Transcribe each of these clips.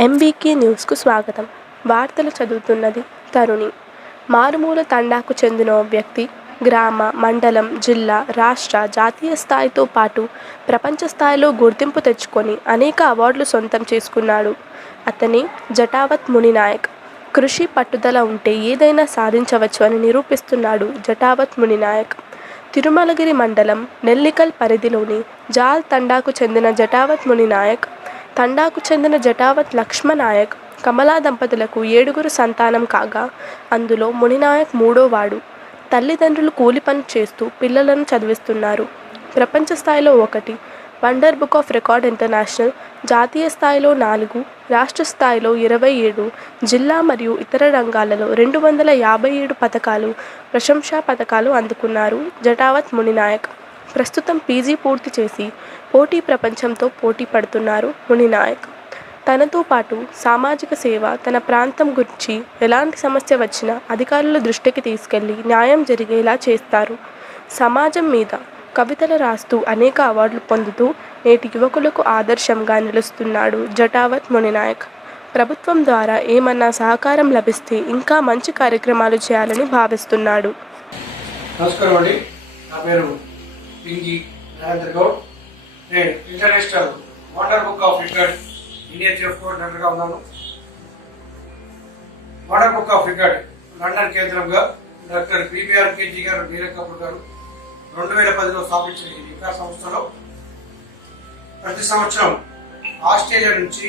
MBK న్యూస్కు స్వాగతం. వార్తలు చదువుతున్నది తరుణి. మారుమూల తండాకు చెందిన ఓ వ్యక్తి గ్రామ మండలం జిల్లా రాష్ట్ర జాతీయ స్థాయితో పాటు ప్రపంచ స్థాయిలో గుర్తింపు తెచ్చుకొని అనేక అవార్డులు సొంతం చేసుకున్నాడు. అతని జటావత్ మునినాయక్ కృషి పట్టుదల ఉంటే ఏదైనా సాధించవచ్చు అని నిరూపిస్తున్నాడు జటావత్ మునినాయక్. తిరుమలగిరి మండలం నెల్లికల్ పరిధిలోని జాల్ తండాకు చెందిన జటావత్ మునినాయక్ తండాకు చెందిన జటావత్ లక్ష్మనాయక్ కమలా దంపతులకు ఏడుగురు సంతానం కాగా అందులో మునినాయక్ మూడోవాడు. తల్లిదండ్రులు కూలి పని చేస్తూ పిల్లలను చదివిస్తున్నారు. ప్రపంచ స్థాయిలో ఒకటి wonder book of record international జాతీయ స్థాయిలో నాలుగు రాష్ట్ర స్థాయిలో ఇరవై ఏడు జిల్లా మరియు ఇతర రంగాలలో రెండు వందల యాభై ఏడు పథకాలు ప్రశంసా పథకాలు అందుకున్నారు. జటావత్ మునినాయక్. ప్రస్తుతం పీజీ పూర్తి చేసి పోటీ ప్రపంచంతో పోటీ పడుతున్నారు మునినాయక్. తనతో పాటు సామాజిక సేవ తన ప్రాంతం గురించి ఎలాంటి సమస్య వచ్చినా అధికారుల దృష్టికి తీసుకెళ్ళి న్యాయం జరిగేలా చేస్తారు. సమాజం మీద కవితలు రాస్తూ అనేక అవార్డులు పొందుతూ నేటి యువకులకు ఆదర్శంగా నిలుస్తున్నాడు జటావత్ మునినాయక్. ప్రభుత్వం ద్వారా ఏమన్నా సహకారం లభిస్తే ఇంకా మంచి కార్యక్రమాలు చేయాలని భావిస్తున్నాడు. నమస్కారం అండి. నా పేరు పింగి నరేంద్ర గౌడ్. నేను international water book of record Indian chief కోఆర్డినేటర్గా ఉన్నాను water book of record London కేంద్రంగా డాక్టర్ పిబిఆర్ కేజీ గారు నీరజ్ గారు రెండు వేల పదిలో స్థాపించిన ఈ వికాస్ సంస్థలో ప్రతి సంవత్సరం ఆస్ట్రేలియా నుంచి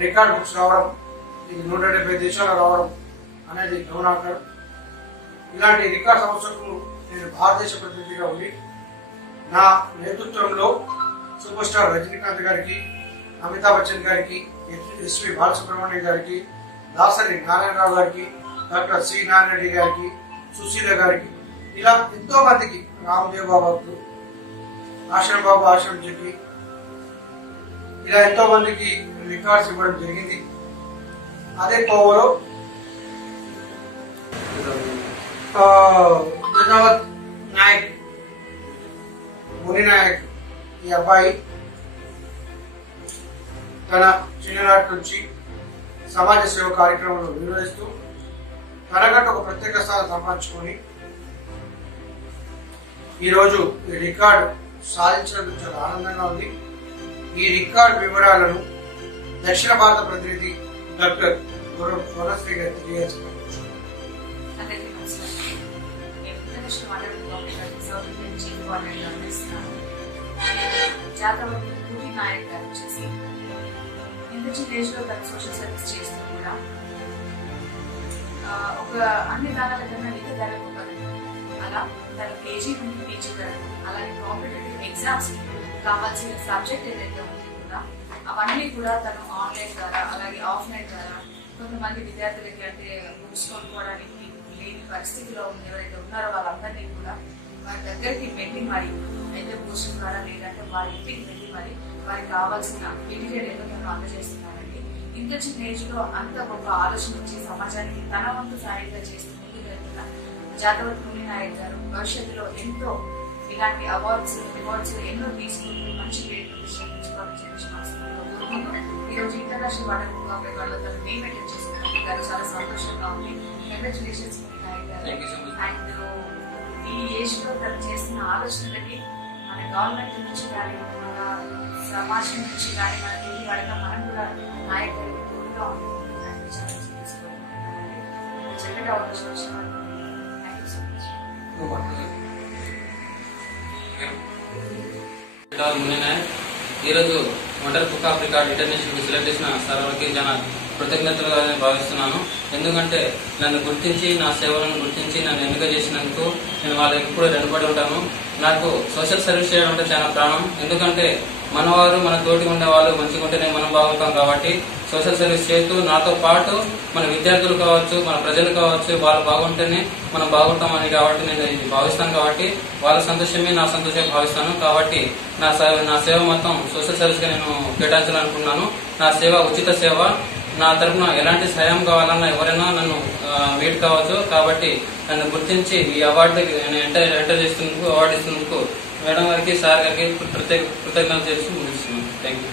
రికార్డ్ బుక్స్ రావడం ఇది నూట డెబ్బై దేశాలు రావడం అనేది గమనాకరం ఇలాంటి రికార్డ్ సంస్థకు నేను భారతదేశ ప్రతినిధిగా ఉండి నా నేతృత్వంలో సూపర్ స్టార్ రజనీకాంత్ గారికి అమితాబ్ బచ్చన్ గారికి ఎస్వి బాలసుబ్రహ్మణ్యం గారికి దాసరి నారాయణరావు గారికి డాక్టర్ సి నారాయణ రెడ్డి గారికి సుశీల గారికి ఇలా ఎంతో మందికి రామదేవ్ బాబాకు ఆశ్రమ బాబు ఆశ్రమ్ చెప్పి ఇలా ఎంతో మందికి రికార్డ్స్ ఇవ్వడం జరిగింది. అదే కోవలో జనావత్ నాయక్ ముని నాయక్ ఈ అబ్బాయి తన చిన్ననాటి నుంచి సమాజ సేవ కార్యక్రమంలో నిర్వహిస్తూ తనకంటూ ఒక ప్రత్యేక స్థానం సంపాదించుకొని ఈరోజు ఈ రికార్డు సాధించినందుకు చాలా ఆనందంగా ఉంది. ఈ రికార్డు వివరాలను దక్షిణ భారత ప్రతినిధి డాక్టర్ గురం స్వరశ్రీ గారు తెలియజేస్తున్నారు జాతర నాయక్ గారు వచ్చేసి ఇంటర్జీ లో తన సోషల్ సర్వీస్ చేస్తూ కూడా. ఒక అన్ని దానాల కన్నా విద్య ధరలు అలా తన కేజీ నుండి పీజీ వరకు అలాగే కాంపిటేటివ్ ఎగ్జామ్స్ కావాల్సిన సబ్జెక్ట్ ఏదైతే ఉందో కూడా అవన్నీ కూడా తను ఆన్లైన్ ద్వారా అలాగే ఆఫ్లైన్ ద్వారా కొంతమంది విద్యార్థులకి అంటే బుక్స్ కొనుక్కోవడానికి లేని పరిస్థితిలో ఎవరైతే ఉన్నారో వాళ్ళందరినీ కూడా వారి దగ్గరికి వెళ్ళి మరియు ద్వారా లేదంటే వారి ఇంటికి వెళ్ళి మరి వారికి కావాల్సిన మెటీరియల్ ఏదో తను అందజేస్తున్నారండి ఇంత చిన్న ఏజ్లో అంత గొప్ప ఆలోచన వచ్చి సమాజానికి తన వంతు సాయంగా చేస్తూ ముందుకు వెళ్తున్న జాతవత్ నాయక్ గారు భవిష్యత్తులో ఎంతో ఇలాంటి అవార్డ్స్ రివార్డ్స్ ఎన్నో తీసుకుని మంచి పేరు ఈ రోజు ఇంటర్నేషనల్ వాటర్ తను నేమ్ మెయింటైన్ చేస్తున్నారు. గారు చాలా సంతోషంగా ఉంది. కంగ్రాచులేషన్స్ ముని నాయక్ గారు. అండ్ ఈ ఏజ్లో తను చేస్తున్న ఆలోచనలకి మన గవర్నమెంట్ నుంచి కానీ మన సమాజం నుంచి కానీ మన తిరిగి వాళ్ళ మనం కూడా నాయకులు తోడుగా చక్కటి అవకాశం వచ్చిన ఈరోజు wonder book of record international select చేసిన సార్ వాళ్ళకి కృతజ్ఞతలుగా నేను భావిస్తున్నాను. ఎందుకంటే నన్ను గుర్తించి నా సేవలను గుర్తించి నన్ను ఎన్నిక చేసినందుకు నేను వాళ్ళకి ఎప్పుడు రుణపడి ఉంటాను. నాకు సోషల్ సర్వీస్ చేయడం అంటే చాలా ప్రాణం. ఎందుకంటే మనవారు మన తోటి ఉండే వాళ్ళు మంచిగా ఉంటేనే మనం బాగుంటాం కాబట్టి సోషల్ సర్వీస్ చేస్తూ నాతో పాటు మన విద్యార్థులు కావచ్చు మన ప్రజలు కావచ్చు వాళ్ళు బాగుంటేనే మనం బాగుంటామని కాబట్టి నేను భావిస్తాను కాబట్టి వాళ్ళ సంతోషమే నా సంతోషమే భావిస్తాను. కాబట్టి నా నా సేవ మొత్తం సోషల్ సర్వీస్గా నేను కేటాయించాలనుకున్నాను. నా సేవ ఉచిత సేవ. నా తరపున ఎలాంటి సహాయం కావాలన్నా ఎవరైనా నన్ను మీట్ కావచ్చు. కాబట్టి నన్ను గుర్తించి ఈ అవార్డుకి నేను ఎంటర్ ఎంటర్ చేస్తున్నందుకు అవార్డు ఇస్తున్నందుకు మేడం గారికి సార్ గారికి ప్రత్యేక కృతజ్ఞతలు చేసి ముగిస్తున్నాను. Thank you